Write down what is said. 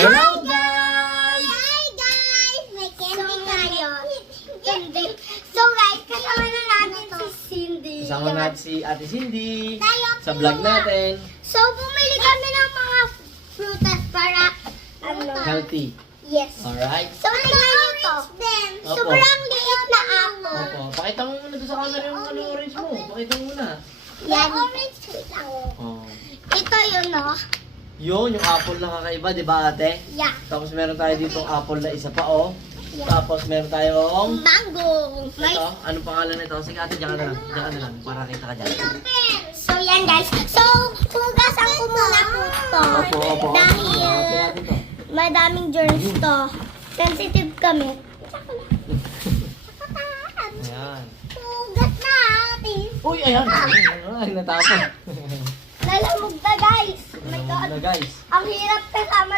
Hello guys! Hi guys! May candy tayo. So guys, kasama na natin si Cindy. Kasama natin si Ate Cindy Tayo sa vlog natin. So bumili kami ng mga prutas para Healthy. Yes. Alright. So tingnan nyo to. Opo. Sobrang liit na apple. Opo. Pakita mo muna doon sa camera yung orange mo. Pakita mo muna. Yan. Orange lang. Oh. Ito yun, no? Yun, yung apple na kakaiba, di ba ate? Yeah. Tapos meron tayo dito apple na isa pa, oh. Tapos meron tayong... Mango. May Ito, anong pangalan nito? Sige ate, diyan ka na lang. Diyan ka na lang, para kita ka dyan. So yan guys. So hugasan ko muna po to. Opo, opo. Dahil Ate, ate to. madaming germs to. Sensitive kami. Ayan. Hugas na atin. Uy, ayan. Ay, natapon. Lalamog na guys. Oh my Alam God. na guys. Ang hirap kasama